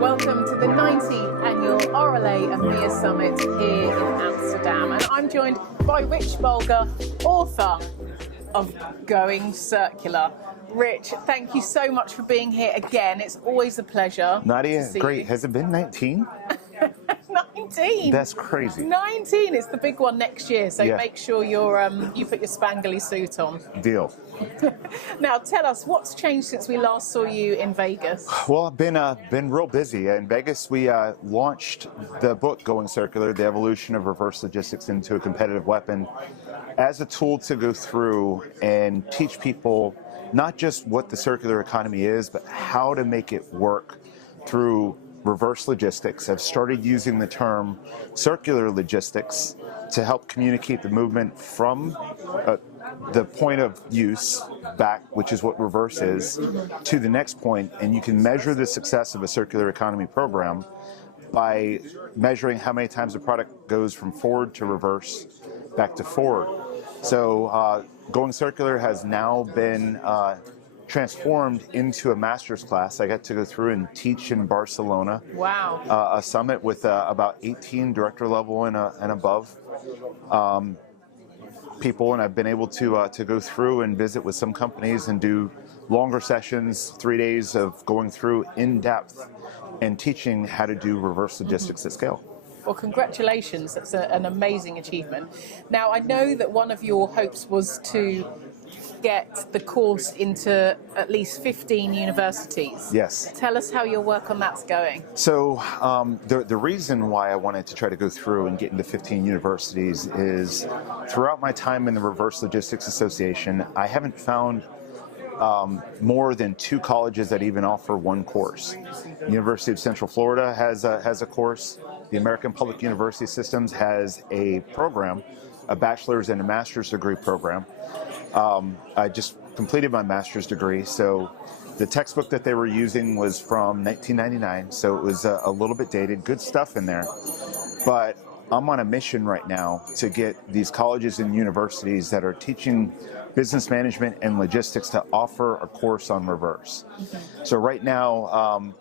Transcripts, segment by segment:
Welcome to the 19th annual RLA EMEA Summit here in Amsterdam, and I'm joined by Rich Bulger, author of Going Circular. Rich, thank you so much for being here again. It's always a pleasure. Nadia, great. Has it been 19? 19. That's crazy. 19. It's the big one next year, so Yeah. make sure you're you put your spangly suit on. Deal. Now, tell us what's changed since we last saw you in Vegas. Well, I've been real busy. In Vegas, we launched the book Going Circular: The Evolution of Reverse Logistics into a Competitive Weapon, as a tool to go through and teach people not just what the circular economy is, but how to make it work through reverse logistics. I've started using the term circular logistics to help communicate the movement from the point of use back, which is what reverse is, to the next point. And you can measure the success of a circular economy program by measuring how many times a product goes from forward to reverse, back to forward. So Going Circular has now been transformed into a master's class. I got to go through and teach in Barcelona. Wow. A summit with about 18 director level and above people, and I've been able to go through and visit with some companies and do longer sessions, 3 days of going through in depth and teaching how to do reverse logistics at scale. Well, congratulations. That's an amazing achievement. Now, I know that one of your hopes was to get the course into at least 15 universities. Yes. Tell us how your work on that's going. So the reason why I wanted to try to go through and get into 15 universities is throughout my time in the Reverse Logistics Association, I haven't found more than 2 colleges that even offer one course. University of Central Florida has a course. The American Public University Systems has a program, a bachelor's and a master's degree program. I just completed my master's degree, so the textbook that they were using was from 1999, so it was a little bit dated. Good stuff in there, but I'm on a mission right now to get these colleges and universities that are teaching business management and logistics to offer a course on reverse. So right now,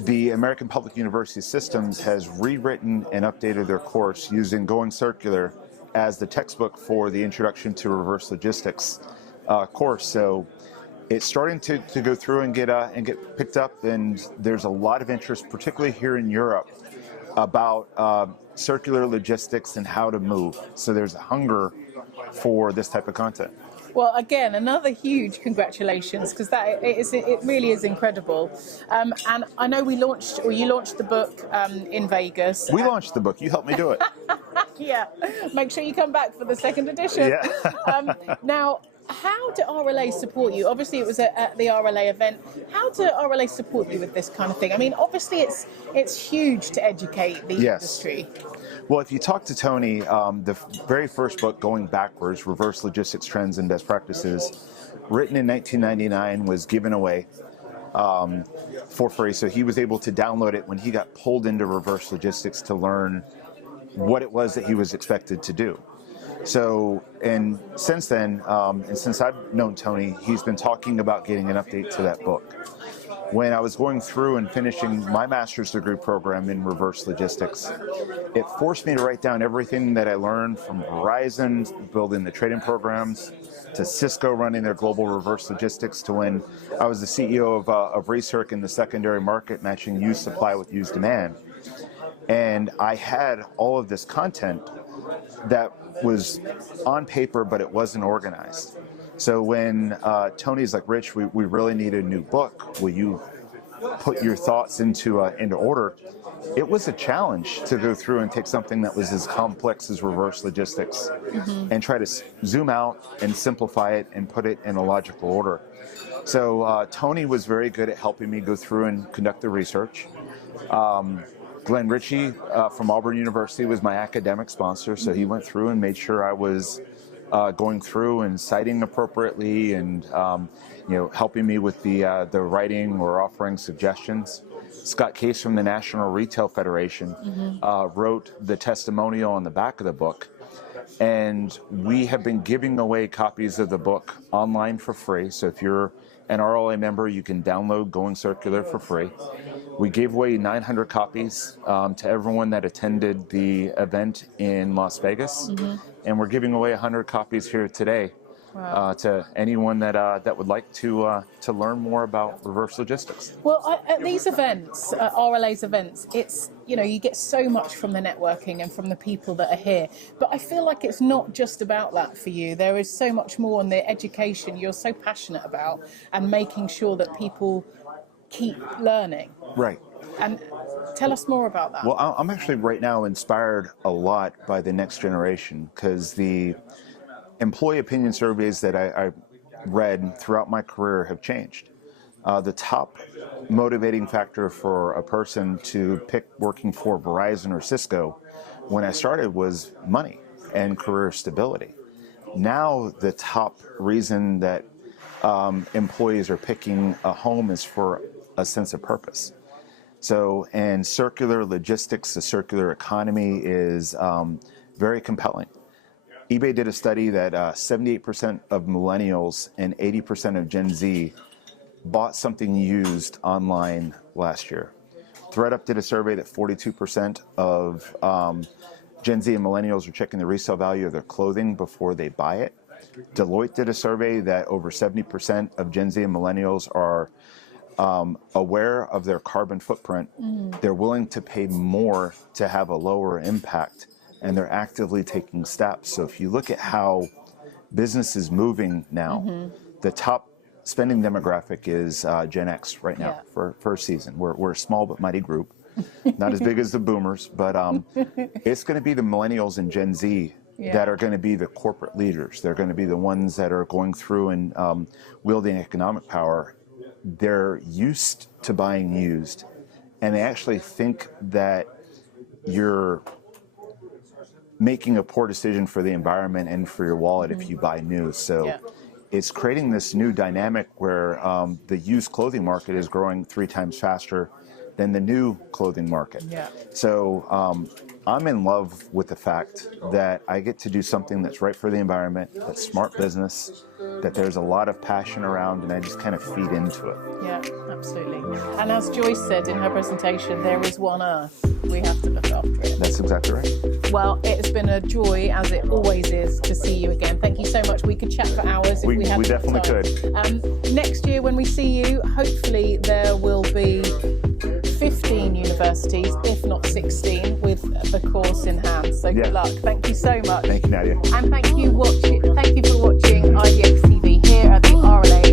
the American Public University Systems has rewritten and updated their course using Going Circular as the textbook for the Introduction to Reverse Logistics course. So it's starting to go through and get picked up, and there's a lot of interest, particularly here in Europe, about circular logistics and how to move. So there's a hunger for this type of content. Well, again, another huge congratulations, because it really is incredible. And I know you launched the book in Vegas. We launched the book. You helped me do it. Yeah. Make sure you come back for the second edition. Yeah. Now, how do RLA support you? Obviously, it was at the RLA event. How do RLA support you with this kind of thing? I mean, obviously, it's huge to educate the industry. Well, if you talk to Tony, the very first book, Going Backwards, Reverse Logistics Trends and Best Practices, written in 1999, was given away for free. So he was able to download it when he got pulled into reverse logistics to learn what it was that he was expected to do. So, and since then, and since I've known Tony, he's been talking about getting an update to that book. When I was going through and finishing my master's degree program in reverse logistics, it forced me to write down everything that I learned from Verizon, building the trading programs, to Cisco running their global reverse logistics, to when I was the CEO of Recirc in the secondary market, matching used supply with used demand. And I had all of this content that was on paper, but it wasn't organized. So when Tony's like, Rich, we really need a new book. Will you put your thoughts into order? It was a challenge to go through and take something that was as complex as reverse logistics and try to zoom out and simplify it and put it in a logical order. So Tony was very good at helping me go through and conduct the research. Glenn Ritchie from Auburn University was my academic sponsor, so he went through and made sure I was going through and citing appropriately, and helping me with the writing or offering suggestions. Scott Case from the National Retail Federation wrote the testimonial on the back of the book, and we have been giving away copies of the book online for free. So if you're an RLA member, you can download Going Circular for free. We gave away 900 copies to everyone that attended the event in Las Vegas, and we're giving away 100 copies here today. Wow. To anyone that would like to learn more about reverse logistics. Well, at these events, RLA's events, it's, you get so much from the networking and from the people that are here. But I feel like it's not just about that for you. There is so much more on the education you're so passionate about and making sure that people keep learning. Right. And tell us more about that. Well, I'm actually right now inspired a lot by the next generation, because the employee opinion surveys that I read throughout my career have changed. The top motivating factor for a person to pick working for Verizon or Cisco when I started was money and career stability. Now the top reason that employees are picking a home is for a sense of purpose. So, and circular logistics, the circular economy is very compelling. eBay did a study that 78% of millennials and 80% of Gen Z bought something used online last year. ThreadUp did a survey that 42% of Gen Z and millennials are checking the resale value of their clothing before they buy it. Deloitte did a survey that over 70% of Gen Z and millennials are aware of their carbon footprint. They're willing to pay more to have a lower impact, and they're actively taking steps. So if you look at how business is moving now, the top spending demographic is Gen X right now for first season. We're a small but mighty group, not as big as the boomers, but it's going to be the millennials and Gen Z that are going to be the corporate leaders. They're going to be the ones that are going through and wielding economic power. They're used to buying used, and they actually think that you're making a poor decision for the environment and for your wallet if you buy new. So it's creating this new dynamic where the used clothing market is growing 3 times faster than the new clothing market. So I'm in love with the fact that I get to do something that's right for the environment, that's smart business, that there's a lot of passion around, and I just kind of feed into it. Yeah, absolutely. And as Joyce said in her presentation, there is one Earth. We have to look after it. That's exactly right. Well, it's been a joy, as it always is, to see you again. Thank you so much. We could chat for hours if we had We the definitely time. could. Next year when we see you, hopefully there will be 15 universities, if not 16, with the course in hand. So good luck. Thank you so much. Thank you, Nadia. And thank you for watching IDX TV here at the RLA